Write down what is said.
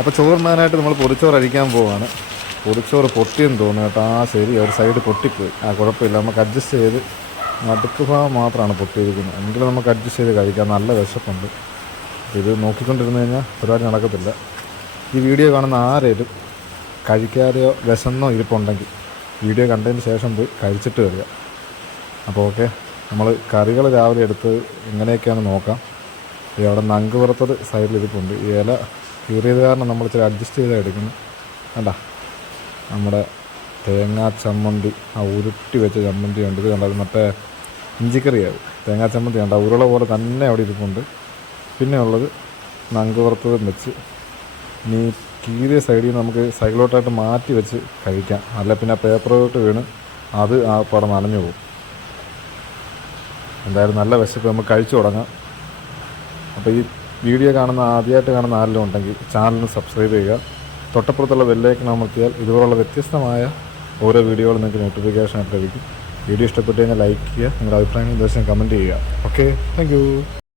അപ്പോൾ ചോറിനാനായിട്ട് നമ്മൾ പൊതിച്ചോറ് അഴിക്കാൻ പോവാണ്. പൊതിച്ചോറ് പൊട്ടിയെന്ന് തോന്നുന്നു കേട്ടോ. ശരി, ഒരു സൈഡ് പൊട്ടിപ്പോയി. കുഴപ്പമില്ല, നമുക്ക് അഡ്ജസ്റ്റ് ചെയ്ത് നടുക്ക് ഭാഗം മാത്രമാണ് പൊട്ടിയിരിക്കുന്നത്. എങ്കിലും നമുക്ക് അഡ്ജസ്റ്റ് ചെയ്ത് കഴിക്കാം. നല്ല വിശപ്പുണ്ട്. ഇത് നോക്കിക്കൊണ്ടിരുന്ന് കഴിഞ്ഞാൽ പരിപാടി നടക്കത്തില്ല. ഈ വീഡിയോ കാണുന്ന ആരേലും കഴിക്കാതെയോ വിശന്നോ ഇരിപ്പുണ്ടെങ്കിൽ വീഡിയോ കണ്ടതിന് ശേഷം പോയി കഴിച്ചിട്ട് വരിക. അപ്പോൾ ഓക്കെ, നമ്മൾ കറികൾ രാവിലെ എടുത്ത് എങ്ങനെയൊക്കെയാണ് നോക്കാം. അവിടെ നങ്ക് പുറത്തത് സൈഡിൽ ഇരിപ്പുണ്ട്. ഈ ഇല കീറിയത് കാരണം നമ്മൾ ഇച്ചിരി അഡ്ജസ്റ്റ് ചെയ്താണ് എടുക്കുന്നത്. വേണ്ട, നമ്മുടെ തേങ്ങാ ചമ്മന്തി, ഉരുട്ടി വെച്ച ചമ്മന്തി ഉണ്ട്. ഇത് കണ്ടത് മറ്റേ ഇഞ്ചിക്കറിയാവും. തേങ്ങാ ചമ്മന്തി കണ്ട ഉരുള പോലെ തന്നെ അവിടെ ഇരിപ്പുണ്ട്. പിന്നെ ഉള്ളത് നങ്ക് പുറത്തതും വെച്ച്. ഇനി കീറിയ സൈഡിൽ നിന്ന് നമുക്ക് സൈഡിലോട്ടായിട്ട് മാറ്റി വെച്ച് കഴിക്കാം. അല്ല പിന്നെ പേപ്പറിലോട്ട് വീണ് അത് ആ പടം നനഞ്ഞു പോകും. എന്തായാലും നല്ല വിശപ്പ്, നമുക്ക് കഴിച്ചു തുടങ്ങാം. അപ്പോൾ ഈ വീഡിയോ ആദ്യമായിട്ട് കാണുന്ന ആരെങ്കിലും ഉണ്ടെങ്കിൽ ചാനലിന് സബ്സ്ക്രൈബ് ചെയ്യുക. തൊട്ടപ്പുറത്തുള്ള ബെല്ലൈക്കൺ അമർത്തിയാൽ ഇതുപോലുള്ള വ്യത്യസ്തമായ ഓരോ വീഡിയോകളും നിങ്ങൾക്ക് നോട്ടിഫിക്കേഷൻ ആയിട്ട് ലഭിക്കും. വീഡിയോ ഇഷ്ടപ്പെട്ട് കഴിഞ്ഞാൽ ലൈക്ക് ചെയ്യുക. നിങ്ങളുടെ അഭിപ്രായങ്ങൾ നിർദ്ദേശം കമൻറ്റ് ചെയ്യുക. Okay, thank you.